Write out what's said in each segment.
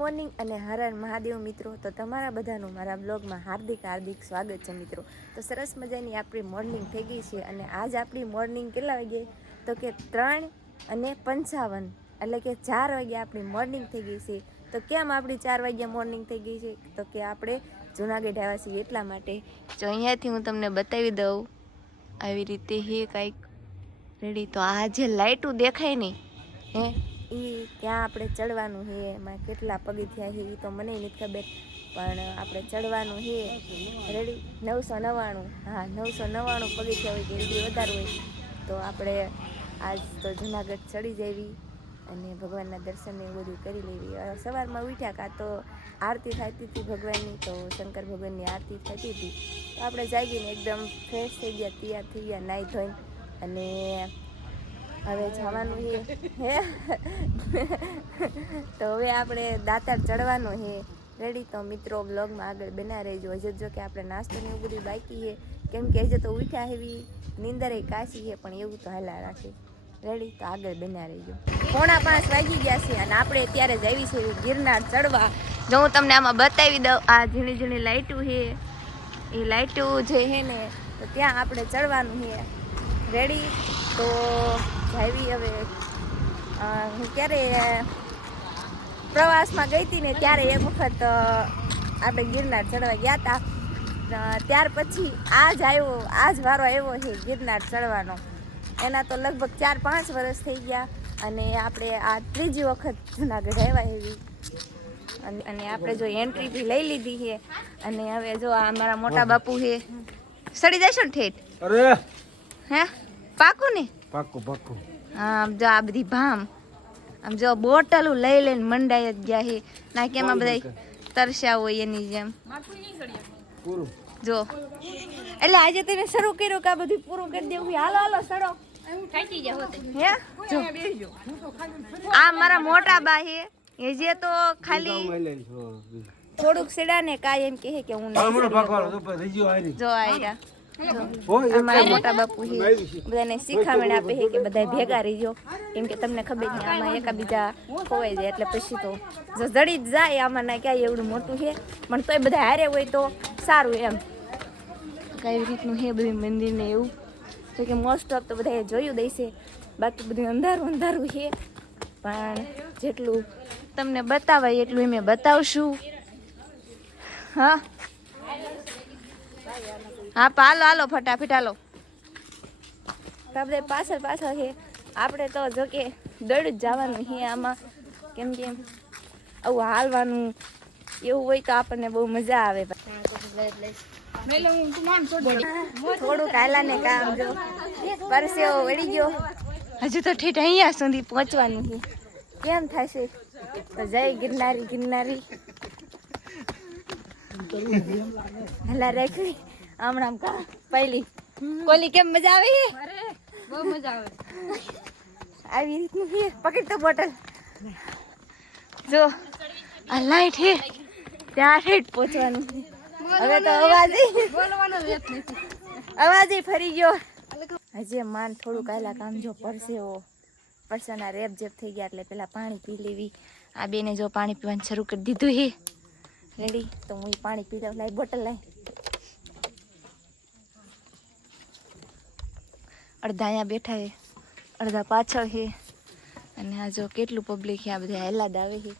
Morning અને હર હર મહાદેવ મિત્રો. તો તમારા બધાનું મારા બ્લોગમાં હાર્દિક સ્વાગત છે મિત્રો. તો સરસ મજાની આપણી મોર્નિંગ થઈ ગઈ છે અને આજ આપણી મોર્નિંગ કેટલા વાગે તો કે 3:55 એટલે કે 4 વાગે આપણી મોર્નિંગ થઈ ગઈ છે. તો કેમ આપણી 4 વાગ્યા મોર્નિંગ થઈ ગઈ છે તો કે આપણે જૂનાગઢ આવ્યા છીએ એટલા માટે. જો અહીંયાથી હું તમને બતાવી દઉં આવી રીતે હે કાંઈક રેડી. તો આ જે લાઇટું દેખાય ને હે એ ત્યાં આપણે ચડવાનું છે. એમાં કેટલા પગથિયા છે એ તો મને નથી ખબર, પણ આપણે ચડવાનું છે રેડી. 999, હા 999 પગથિયા હોય કે એથી વધારે હોય. તો આપણે આજ તો જૂનાગઢ ચડી જવી અને ભગવાનના દર્શન એવું બધું કરી લેવી. સવારમાં ઉઠ્યા કાં તો આરતી થતી હતી ભગવાનની, તો શંકર ભગવાનની આરતી થતી હતી. તો આપણે જાગીને એકદમ ફ્રેશ થઈ ગયા, તૈયાર થઈ ગયા, નાહી ધોઈને અને હવે જવાનું છે હે તો હવે આપણે દાતાર ચડવાનું છે રેડી. તો મિત્રો બ્લોગમાં આગળ બના રહેજો. હજુ જો કે આપણે નાસ્તો ને એવું બધું બાકી છે, કેમ કે હજુ તો ઉઠ્યા હેવી નીંદરે કાશી છે, પણ એવું તો હાલા રાખે રેડી. તો આગળ બના રહેજો. 4:45 વાગી ગયા છે અને આપણે અત્યારે જ આવી છે ગિરનાર ચડવા. જો હું તમને આમાં બતાવી દઉં, આ ઝીણી ઝીણી લાઇટું છે, એ લાઇટું જે છે ને તો ત્યાં આપણે ચડવાનું છે રેડી. તો જાવી હવે હું ક્યારે પ્રવાસમાં ગઈ હતી ને ત્યારે એક વખત આપણે ગિરનાર ચડવા ગયા હતા. ત્યાર પછી આજ વારો આવ્યો છે ગિરનાર ચડવાનો. એના તો લગભગ 4-5 વર્ષ થઈ ગયા અને આપણે આ ત્રીજી વખત જૂનાગઢ આવ્યા એવી. અને આપણે જો એન્ટ્રી ફી લઈ લીધી છે અને હવે જો આ અમારા મોટા બાપુ છે. સડી જશો ને ઠેઠ? અરે હે પાકું ને? પાકું. હા આમ જો આ બધી ભામ આમ જો બોટલું લઈ લઈને મંડાઈ જ ગયા છે ના કે એમાં બધા તરસ્યા હોય એની જેમ જો. એટલે આજે તમે શરૂ કર્યું કે આ બધું પૂરું કરી દેવું? હાલો સડો. આ મારા મોટા બા છે એ જે તો ખાલી થોડુંક સેડા ને કાંઈ એમ કહે કે હું જો આયરા અમારા મોટા બાપુ છે બધાને શીખામણ આપે છે કે બધા ભેગા રહીજો, કેમ કે તમને ખબર છે આમાં એકાબીજા ખોવાઈ જાય એટલે પછી તો જો જડી જ જાય. આમાં ના ક્યાંય એવડું મોટું છે પણ તોય બધા હારે હોય તો સારું એમ. કઈ રીતનું છે બધું મંદિર ને એવું તો કે મોસ્ટ ઓફ તો બધા જોયું દેશે, બાકી બધું અંધારું છે. પણ જેટલું તમને બતાવાય એટલું મેં બતાવશું. હા હાલો ફટાફટ હાલો. આપણે પાછળ છે. આપણે તો જો કે દડ જ જવાનું છે આમાં, કેમ કે આવું હાલવાનું એવું હોય તો આપણને બહુ મજા આવે. થોડુંક હાલાને કામ જો પરસેવો વળી ગયો. હજુ તો ઠેઠ અહીંયા સુધી પહોંચવાનું છે. કેમ થશે? તો જય ગિરનારી હલા રાખી હમણાં કા પહેલી કોલી. કેમ મજા આવે છે? બહુ મજા આવે. આવી રીતનું છે. પકડ તો બોટલ. જો આ લાઈટ છે ત્યાં ઠેઠ પહોંચવાનું. હવે તો અવાજ ફરી ગયો. હજી માન થોડુંક આયલા કામ જો પરસેના રેપ જેપ થઈ ગયા એટલે પેલા પાણી પી લેવી. આ બેને જો પાણી પીવાનું શરૂ કરી દીધું છે રેડી. તો હું પાણી પી લઉં. લાઈ બોટલ લાઈ. અડધા અહીંયા બેઠા છે, અડધા પાછળ છે અને આ જો કેટલું પબ્લિક છે. આ બધા હેલાદ આવે છે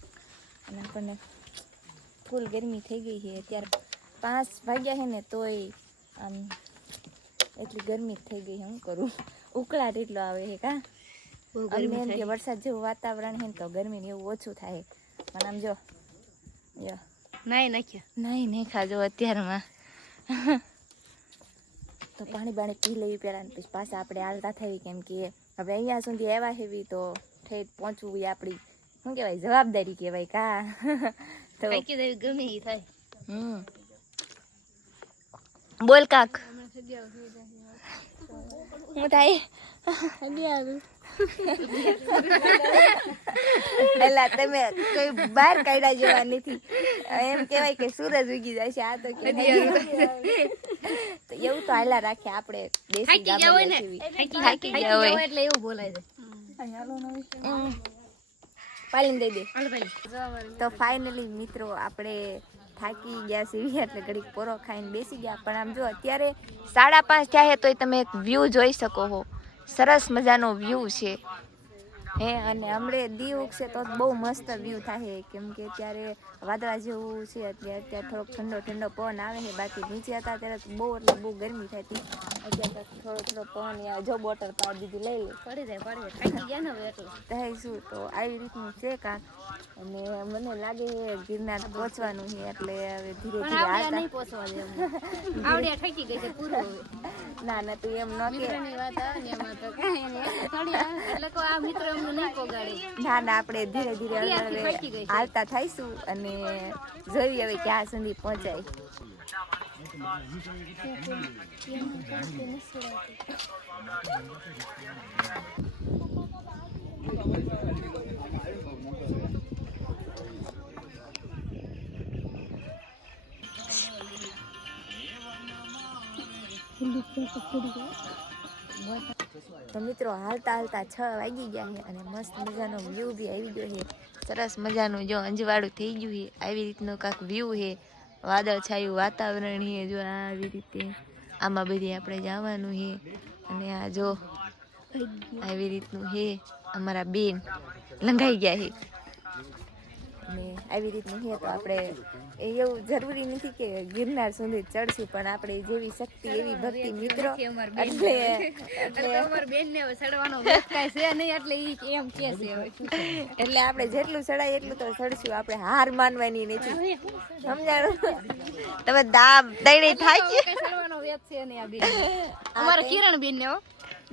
અને આપણને ફૂલ ગરમી થઈ ગઈ છે. અત્યારે 5 વાગ્યા છે ને તોય આમ એટલી ગરમી થઈ ગઈ છે. શું કરું, ઉકળાટ એટલો આવે છે કા. અમને એમ કે વરસાદ જેવું વાતાવરણ છે ને તો ગરમી ને એવું ઓછું થાય. પણ આમ જો નહીં ખાજો અત્યારમાં. તો પાણી પી લેવી પેલા, પછી પાછા આપણે હાલતા થઈ, કેમ કે હવે અહીંયા સુધી આવ્યા હેવી તો ઠેઠ પહોંચવું એ આપણી શું કહેવાય જવાબદારી કહેવાય કા. તો ગમે એ થાય. બોલ કાક હું થાય એલા તમે કોઈ બહાર કાઢ્યા જેવા નથી. એમ કેવાય કે સૂરજ ઉગી જાય છે. આ તો કે એવું તો હાલા રાખે આપણે દેશી થાકી ગયા હોય એટલે એવું બોલાય છે. પાલીને દઈ દે. તો ફાઇનલી મિત્રો આપણે થાકી ગયા છીએ એટલે ઘડીક પોરો ખાઈને બેસી ગયા. પણ આમ જો અત્યારે 5:30 થયા તોય તમે એક વ્યૂ જોઈ શકો છો. સરસ મજાનો વ્યૂ છે હે. અને હમણે દી ઉગશે તો બહુ મસ્ત વ્યૂ થાય કેમ કે અત્યારે વાદળા જેવું છે. અત્યારે થોડોક ઠંડો ઠંડો પવન આવે છે. બાકી નીચે હતા ત્યારે બહુ એટલે બહુ ગરમી થતી. અત્યારે થોડો પવન જો બોટલ પાડી દીધી લઈ લે પડી જાય થાકી ગયા ને હવે એટલે થાય શું. તો આવી રીતનું છે કાંક. અને મને લાગે ગિરનાર પહોંચવાનું છે એટલે હવે ધીરે ધીરે નહીં પહોંચવા દે આવડ્યા થાકી ગઈ છે પૂરું હવે. ના ના તું એમ ન કે મિત્રની વાત આવે ને એમાં તો કાંઈ નહીં એટલે કો આ મિત્ર એમને નહીં પોગાડે. ના ના આપણે ધીરે ધીરે હાલતા થઈશું અને જોઈએ હવે ક્યાં સુધી પહોંચાય. તો મિત્રો હાલતા હાલતા 6 વાગી ગયા છે અને મસ્ત મજાનો વ્યૂ બી આવી ગયો છે. સરસ મજાનું જો અંજવાળું થઈ ગયું છે. આવી રીતનું કાંક વ્યૂ છે. વાદળ છાયું વાતાવરણ છે. જો આવી રીતે આમાં બધી આપણે જવાનું છે. અને આ જો આવી રીતનું છે. અમારા બેન લંઘાઈ ગયા છે અને આવી રીતનું છે. તો આપણે એવું જરૂરી નથી કે ગિરનાર સુધી ચડશું પણ આપણે જેવી શક્તિ એવી ભક્તિ મિત્રો એટલે આપણે જેટલું ચડાય એટલું તો ચડશું. આપણે હાર માનવાની નથી સમજાણું. તમે દામ દઈને થાય કિરણ બેન ને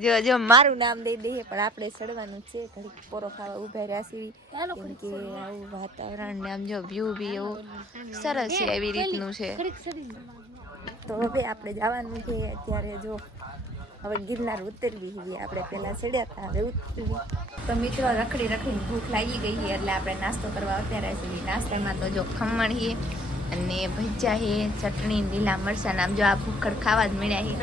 જો જો મારું નામ દઈ દઈએ પણ આપણે ચડવાનું છે. ઘડીક પોરો ખાવા ઉભા રહ્યા છીએ કેમ કે આવું વાતાવરણ ને આમ જો વ્યૂ બી એવું સરસ છે. એવી રીતનું છે. તો હવે આપણે જવાનું છે અત્યારે. જો હવે ગિરનાર ઉતરવી છે. આપણે પહેલા ચડ્યા હતા હવે ઉતરવી. તો મિત્રો રખડી રખડીને ભૂખ લાગી ગઈ છે એટલે આપણે નાસ્તો કરવા અત્યારે છીએ. નાસ્તામાં તો જો ખમણ છે અને ભજીયા છે, ચટણી, લીલા મરચાં. આમ જો આ ભૂખડ ખાવા જ મળ્યા છે.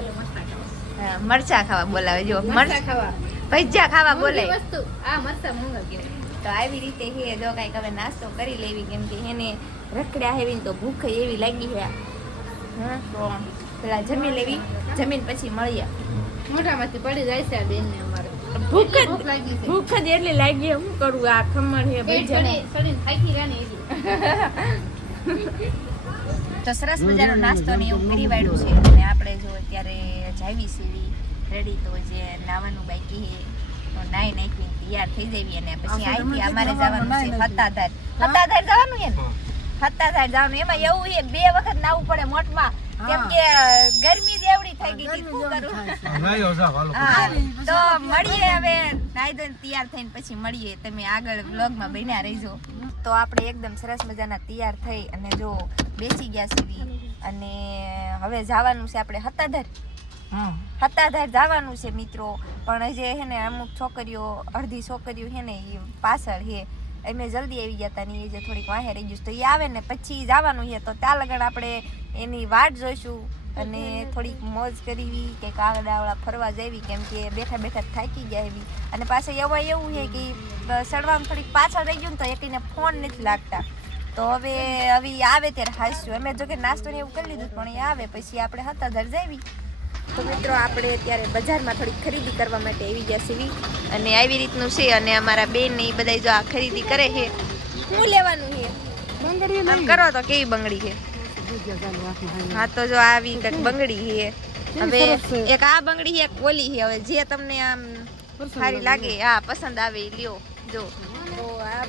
મરચા ખાવા બોલાવે જો મરચા ખાવા ભજીયા ખાવા બોલે વસ્તુ આ મરચા મૂંગા કહેવાય. તો આવી રીતે હે જો કાંઈક હવે નાસ્તો કરી લેવી કેમ કે એને રખડ્યા હેવી તો ભૂખ એવી લાગી છે. તો પેલા જમી લેવી. જમીન પછી મળીએ. મોઢામાંથી પડી જાય છે બેન ને અમારે ભૂખ લાગી છે. ભૂખ જ એટલી લાગી શું કરું. આ ખમણ હે ભજીયા સડીને થાકી રહ્યા ને એટલી. તો સરસ મજાનો નાસ્તો ને એવું કરી વાળ્યું છે અને આપણે જો અત્યારે જાવી સીવી રેડી. તો જે નાવાનું બાકી છે તો નાઈ નાખીને તૈયાર થઈ જવી અને પછી અહીંથી અમારે જવાનું છે હતાધાર. હતાધાર જવાનું છે ને હતાધાર જવાનું. એમાં એવું છે 2 વખત નાવું પડે મોટમાં કેમ કે ગરમી જ એવડી થઈ ગઈ હતી. શું કરું. તો મળીએ હવે નાઈ ધોઈને તૈયાર થઈને પછી મળીએ. તમે આગળ વ્લોગમાં બન્યા રહેજો. તો આપણે એકદમ સરસ મજાના તૈયાર થઈ અને જો બેસી ગયા સુધી અને હવે જવાનું છે આપણે હતાધાર. હતાધાર જવાનું છે મિત્રો. પણ જે છે ને અમુક છોકરીઓ અડધી છોકરીઓ છે ને એ પાછળ છે. અમે જલ્દી આવી ગયા હતા ને એ જે થોડીક વાહે રહી ગયું તો એ આવે ને પછી જવાનું છે. તો ત્યાં લગન આપણે એની વાટ જોઈશું અને થોડીક મોજ કરવી કે કાગડાવાળા ફરવા જવી કેમ કે બેઠા બેઠા થાકી ગયા એવી. અને પાછળ એવા એવું છે કે ચડવામાં થોડીક પાછળ રહી ગયું ને તો એકને ફોન નથી લાગતા. તો હવે આવે ત્યારે હાસશું. અમે જો કે નાસ્તો ને એવું કરી લીધું પણ એ આવે પછી આપણે હતાધાર જવી. તો મિત્રો આપણે અત્યારે બજારમાં થોડીક ખરીદી કરવા માટે આવી ગયા છીએ અને આવી રીતનું છે. અને અમારા બેન ને એ બધા જો આ ખરીદી કરે છે. શું લેવાનું છે આમ કરો તો કેવી બંગડી છે. હા તો જો આવી કંઈક બંગડી છે. હવે એક આ બંગડી છે એક ઓલી છે. હવે જે તમને આમ સારી લાગે હા પસંદ આવે એ લ્યો. જો તો આ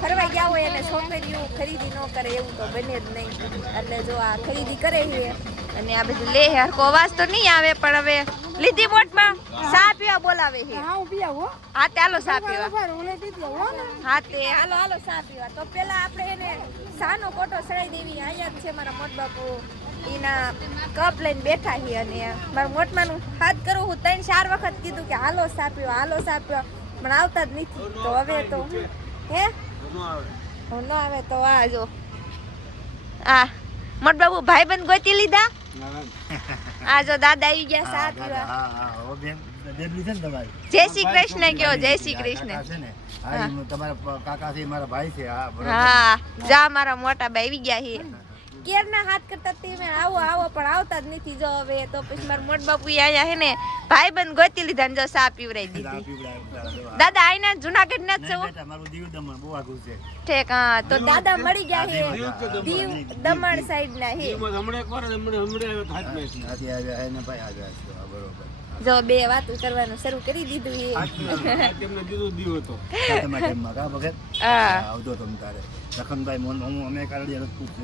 ફરવા ગયા હોય અને છોકરીઓ ખરીદી ન કરે એવું તો બને જ નહીં. એટલે જો આ ખરીદી કરે છે અને આ બધું લે હરકો અવાજ તો નહીં આવે પણ હવે લીધી બોટમાં ચા પીવા બોલાવે છે. હા તે હાલો ચા પીવા. હા તે હાલો હાલો ચા પીવા. તો પેલા આપણે એને ચાનો કોટો સડાઈ દેવી. અહીંયા જ છે મારા મોટ બાપુ એના કપ લઈને બેઠા છે અને મારા મોટમાનું હાથ કરું હું 3-4 વખત કીધું કે હાલો ચા પીવા હાલો ચા પીવા પણ આવતા જ નથી. તો હવે તો હે ન આવે તો આ જો આ મોટ બાબુ ભાઈબંધ ગોતી લીધા. આ જો દાદા આવી ગયા હા, સા દાદા, પીવા. હા, હા, હો બેન, બેબલી છે ને તમારી? જય શ્રી કૃષ્ણ કયો, જય આ શ્રી કૃષ્ણ. કાકા છે ને? હા, ઈ તમારા કાકા છે, ઈ મારા ભાઈ છે. હા, બરોબર. હા જા મારા મોટા ભાઈ આવી ગયા છે. કેરના હાથ કરતા તમે આવો આવો પણ આવતા જ નથી. જો હવે તો પછી મારા મોટ બાપુ આયા હે ને ભાઈબંધ ગોતી લીધા ને જો સા પીવરાઈ ચા દીધી. પીવડાવ્યા. દાદા આઈના જુનાગઢ ના જ નહીં છો? બેટા, મારું દીવ દમણ બહુ આગું છે. ઠીક હા તો દાદા મળી ગયા હે દીવ દમણ સાઈડ ના હે. હાથી આવ્યા હે ને ભાઈ આવ્યા છે. હા, બરોબર. જો બે વાતો કરવાનું શરૂ કરી દીધું હે. તમારા ટાઈમમાં કા વગર હા આવતો તમ તારે લખનભાઈ મોહન હું અમે કારડિયા રજપૂત છે.